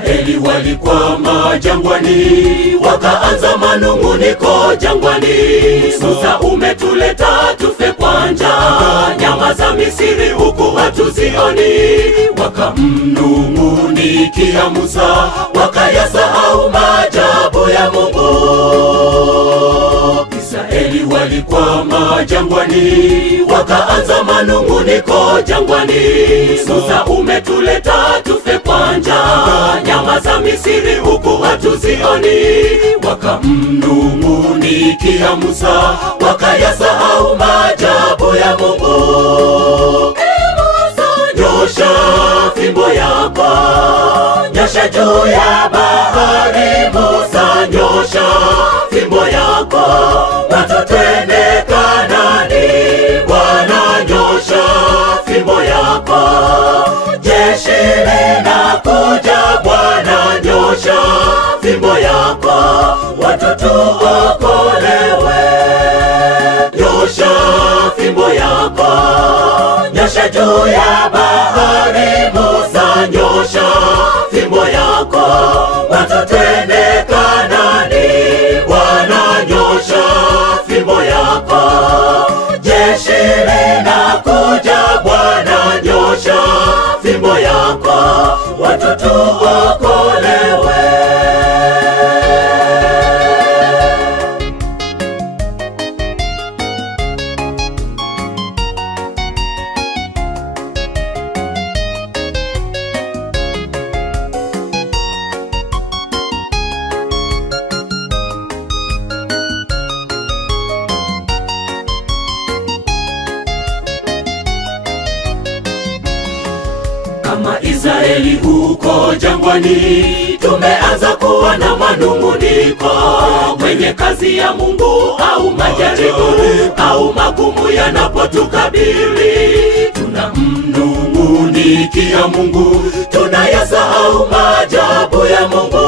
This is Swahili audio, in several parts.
Israeli walikwama jangwani, wakaanza manunguniko jangwani. Musa, umetuleta tufe kwa njaa, nyama za Misri huku hatuzioni. Wakamnungunikia Musa, wakayasahau maajabu ya Mungu. Israeli walikwama jangwani, wakaanza manunguniko jangwani. Musa, umetuleta tufe kwa njaa, nyama za Misri huku hatuzioni. Wakamnungunikia Musa, wakayasahau maajabu ya Mungu. Musa, nyosha fimbo yako, nyosha juu ya bahari. Musa, nyosha fimbo yako, watu twende Kanaani. Bwana, nyosha fimbo yako, jeshi linakuja. Bwana, nyosha fimbo yako, watu tuokolewe. Nyosha fimbo yako, nyosha juu ya bahari. Musa, nyosha fimbo yako, watu twende Kanaani. Bwana, nyosha fimbo yako, jeshi linakuja. Bwana, nyosha fimbo yako, watu tuokolewe. Kama Israeli huko jangwani, tumeanza kuwa na manunguniko kwenye kazi ya Mungu, au majaribu au magumu yanapotukabili. Tunamnungunikia Mungu, tunayasahau maajabu ya Mungu.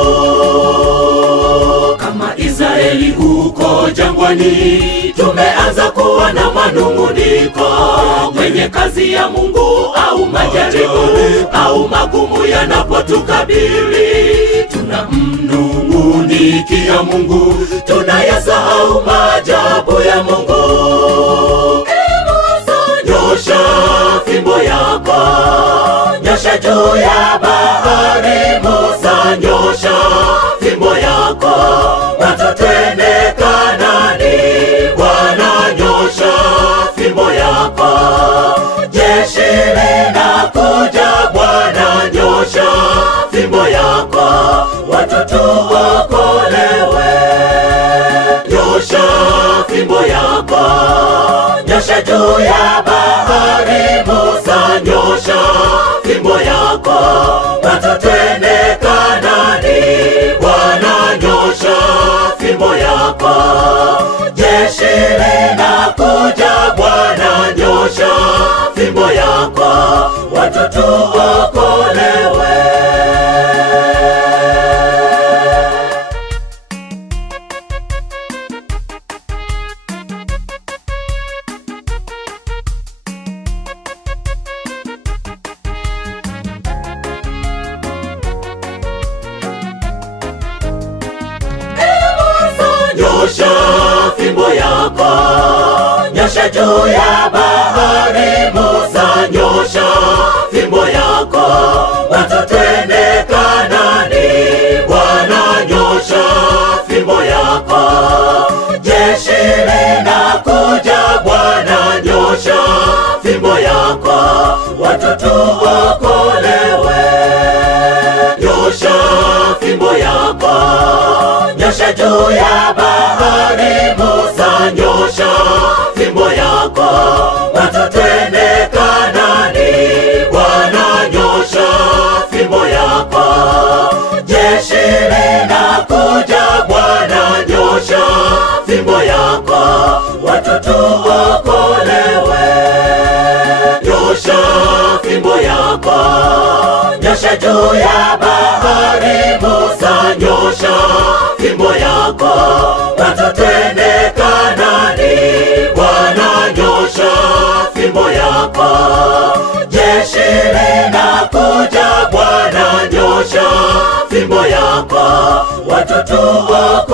Kama Israeli huko jangwani, tumeanza kuwa na manunguniko kwenye kazi ya Mungu, au majaribu au magumu yanapotukabili. Tunamnungunikia Mungu, tunayasahau maajabu ya Mungu. Musa, nyosha fimbo yako, nyosha juu ya bahari. Musa, nyosha fimbo yako, watu twende Kanaani. Bwana, nyosha fimbo yako, jeshi linakuja. Bwana, nyosha fimbo yako, watu tuokolewe. Nyosha fimbo yako, nyosha juu ya bahari. Musa, nyosha fimbo yako, watu twende Kanaani. Bwana, nyosha fimbo yako, jeshi linakuja. Bwana, nyosha fimbo yako, watu tuokolewe. Nyosha fimbo yako, nyosha juu ya bahari. Musa, nyosha fimbo yako, watu twende Kanaani. Bwana, nyosha fimbo yako, jeshi linakuja. Bwana, nyosha fimbo yako, watu tuokolewe. Nyosha fimbo yako, nyosha juu ya bahari. Musa, nyosha fimbo yako, watu twende Kanaani. Bwana, nyosha fimbo yako, jeshi linakuja. Bwana, nyosha fimbo yako, watu tuokolewe. Nyosha fimbo yako, nyosha juu ya bahari. Musa, nyosha fimbo yako, watu twende Kanaani. Bwana, nyosha fimbo yako, jeshi linakuja. Bwana, nyosha yako, watoto wako